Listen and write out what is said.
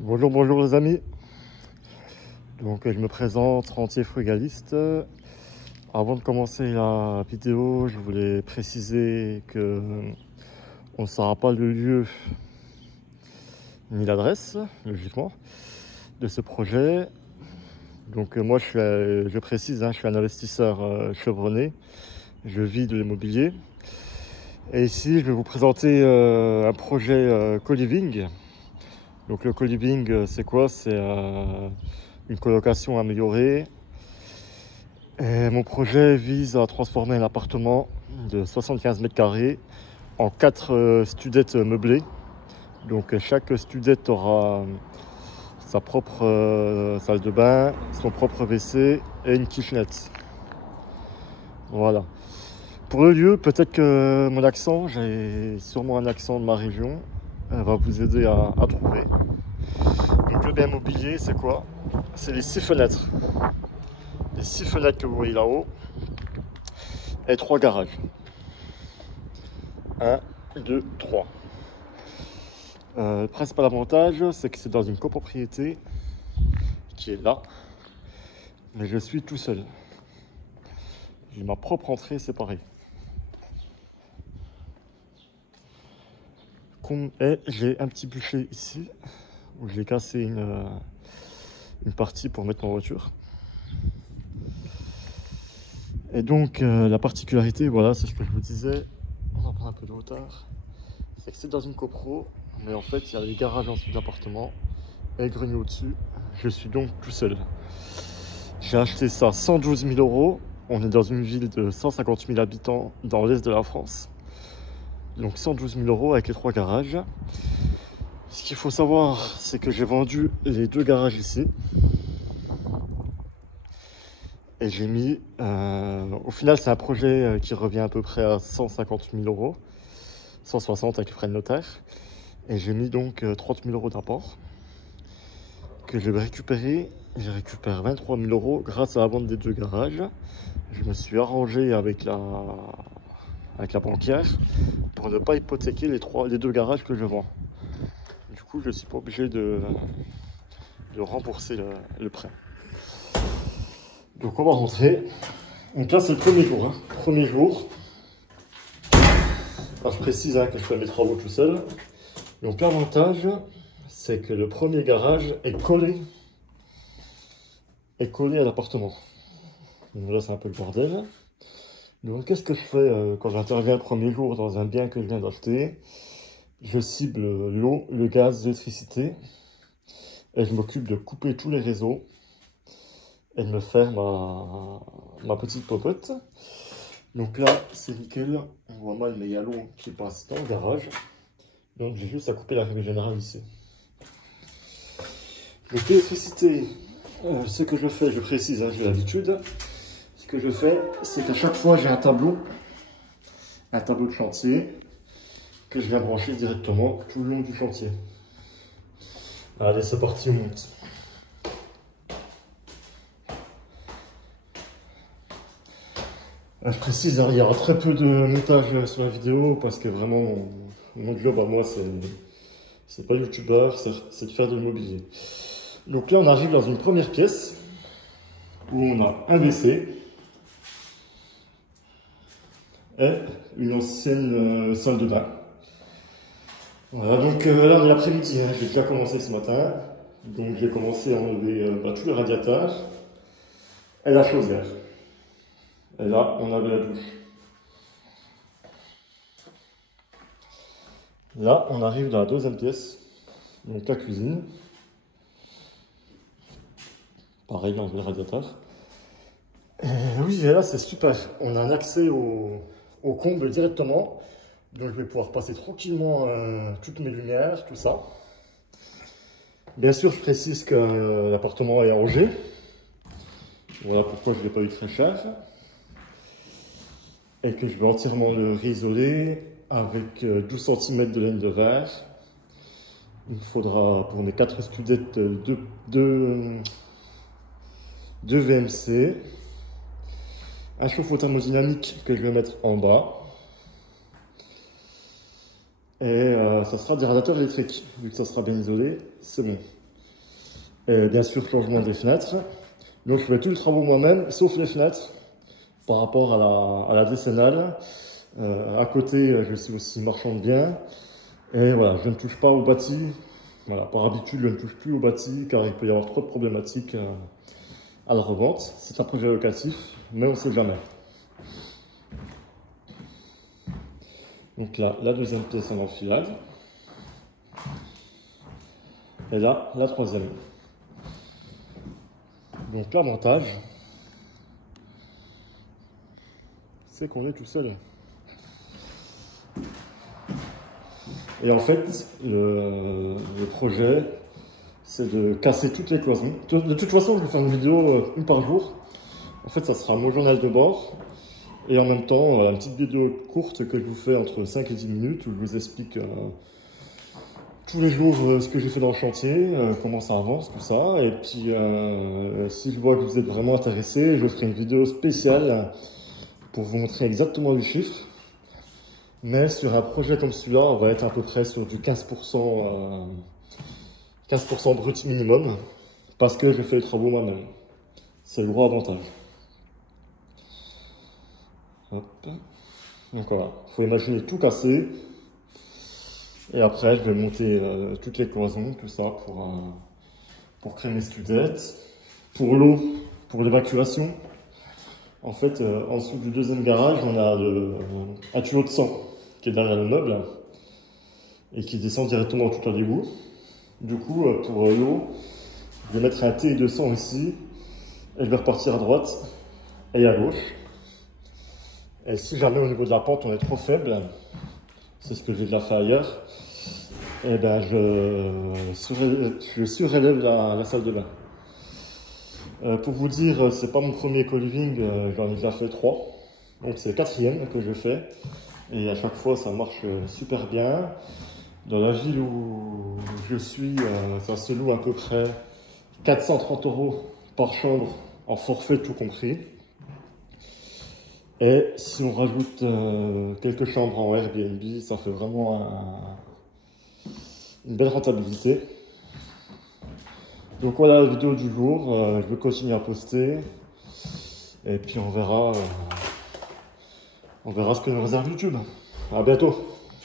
Bonjour, bonjour les amis. Donc je me présente, rentier frugaliste. Avant de commencer la vidéo, je voulais préciser que on ne saura pas le lieu ni l'adresse, logiquement, de ce projet. Donc moi je précise, je suis un investisseur chevronné, je vis de l'immobilier. Et ici je vais vous présenter un projet co-living. Donc le co-living c'est quoi? C'est une colocation améliorée. Et mon projet vise à transformer un appartement de 75 mètres carrés en 4 studettes meublées. Donc chaque studette aura sa propre salle de bain, son propre WC et une kitchenette. Voilà. Pour le lieu, peut-être que mon accent, j'ai sûrement un accent de ma région, va vous aider à trouver. Donc le bien mobilier, c'est quoi? C'est les 6 fenêtres. Les 6 fenêtres que vous voyez là-haut et 3 garages. 1, 2, 3. Le principal avantage, c'est que c'est dans une copropriété qui est là, mais je suis tout seul. J'ai ma propre entrée séparée. Et j'ai un petit bûcher ici, où j'ai cassé une partie pour mettre ma voiture. Et donc, la particularité, voilà, c'est ce que je vous disais, on va prendre un peu de hauteur, c'est que c'est dans une copro, mais en fait, il y a les garages en dessous de l'appartement et le grenier au-dessus. Je suis donc tout seul. J'ai acheté ça 112 000 €. On est dans une ville de 150 000 habitants dans l'est de la France. Donc 112 000 € avec les 3 garages. Ce qu'il faut savoir, c'est que j'ai vendu les 2 garages ici. Et j'ai mis... au final, c'est un projet qui revient à peu près à 150 000 €. 160 avec les frais de notaire. Et j'ai mis donc 30 000 € d'apport que je vais récupérer. Je récupère 23 000 € grâce à la vente des 2 garages. Je me suis arrangé avec la banquière pour ne pas hypothéquer les 2 garages que je vends. Du coup, je ne suis pas obligé de rembourser le prêt. Donc on va rentrer. Donc là, c'est le premier jour. Premier jour. Alors, je précise que je fais mes travaux tout seul. Donc l'avantage, c'est que le premier garage est collé à l'appartement. Donc là, c'est un peu le bordel. Donc qu'est-ce que je fais quand j'interviens le premier jour dans un bien que je viens d'acheter? Je cible l'eau, le gaz, l'électricité et je m'occupe de couper tous les réseaux et de me faire ma petite popote. Donc là, c'est nickel, on voit mal, mais il y a l'eau qui passe dans le garage. Donc j'ai juste à couper la règle générale ici. Donc l'électricité, ce que je fais, je précise, j'ai l'habitude. Ce que je fais, c'est qu'à chaque fois j'ai un tableau de chantier que je viens brancher directement tout le long du chantier. Allez, c'est parti, on monte. Je précise, il y aura très peu de montage sur la vidéo parce que vraiment, mon job à moi, c'est pas youtubeur, c'est de faire de l'immobilier. Donc là, on arrive dans une première pièce où on a un WC et une ancienne salle de bain. Voilà, donc là, on est l'après-midi, j'ai déjà commencé ce matin. Donc j'ai commencé à enlever tous les radiateurs et la chaudière. Et là, on avait la douche. Là, on arrive dans la deuxième pièce, donc la cuisine. Pareil, on enlève le radiateur. Et oui, et là, c'est super. On a un accès au comble directement. Donc, je vais pouvoir passer tranquillement toutes mes lumières, tout ça. Bien sûr, je précise que l'appartement est rangé. Voilà pourquoi je ne l'ai pas eu très cher. Et que je vais entièrement le réisoler avec 12 cm de laine de verre. Il me faudra pour mes 4 studettes 2 VMC. Un chauffe-eau thermodynamique que je vais mettre en bas. Et ça sera des radiateurs électriques. Vu que ça sera bien isolé, c'est bon. Et bien sûr, changement des fenêtres. Donc je fais tous les travaux moi-même, sauf les fenêtres, par rapport à la décennale. À côté, je suis aussi marchand de biens. Et voilà, je ne touche pas au bâti. Voilà, par habitude, je ne touche plus au bâti, car il peut y avoir trop de problématiques à la revente. C'est un projet locatif, mais on ne sait jamais. Donc là, la deuxième pièce en enfilade. Et là, la troisième. Donc l'avantage, c'est qu'on est tout seul. Et en fait, le projet, c'est de casser toutes les cloisons. De toute façon, je vais faire une vidéo une par jour. En fait, ça sera mon journal de bord. Et en même temps, une petite vidéo courte que je vous fais entre 5 et 10 minutes où je vous explique tous les jours ce que j'ai fait dans le chantier, comment ça avance, tout ça. Et puis, si je vois que vous êtes vraiment intéressé, je ferai une vidéo spéciale pour vous montrer exactement le chiffre. Mais sur un projet comme celui-là, on va être à peu près sur du 15%, 15% brut minimum, parce que je fais les travaux moi-même. C'est le gros avantage. Hop. Donc voilà, il faut imaginer tout casser. Et après, je vais monter toutes les cloisons, tout ça, pour créer mes studettes. Pour l'eau, pour l'évacuation. En fait, en dessous du deuxième garage, on a un tuyau de sang qui est derrière le meuble et qui descend directement tout à l'égout. Du coup, pour l'eau, je vais mettre un T de sang ici et je vais repartir à droite et à gauche. Et si jamais au niveau de la pente on est trop faible, c'est ce que j'ai déjà fait ailleurs, et ben je surélève la salle de bain. Pour vous dire, c'est pas mon premier co-living, j'en ai déjà fait 3. Donc c'est le 4e que je fais. Et à chaque fois ça marche super bien. Dans la ville où je suis, ça se loue à peu près 430 € par chambre, en forfait tout compris. Et si on rajoute quelques chambres en Airbnb, ça fait vraiment une belle rentabilité. Donc voilà la vidéo du jour, je vais continuer à poster. Et puis on verra ce que nous réserve YouTube. À bientôt.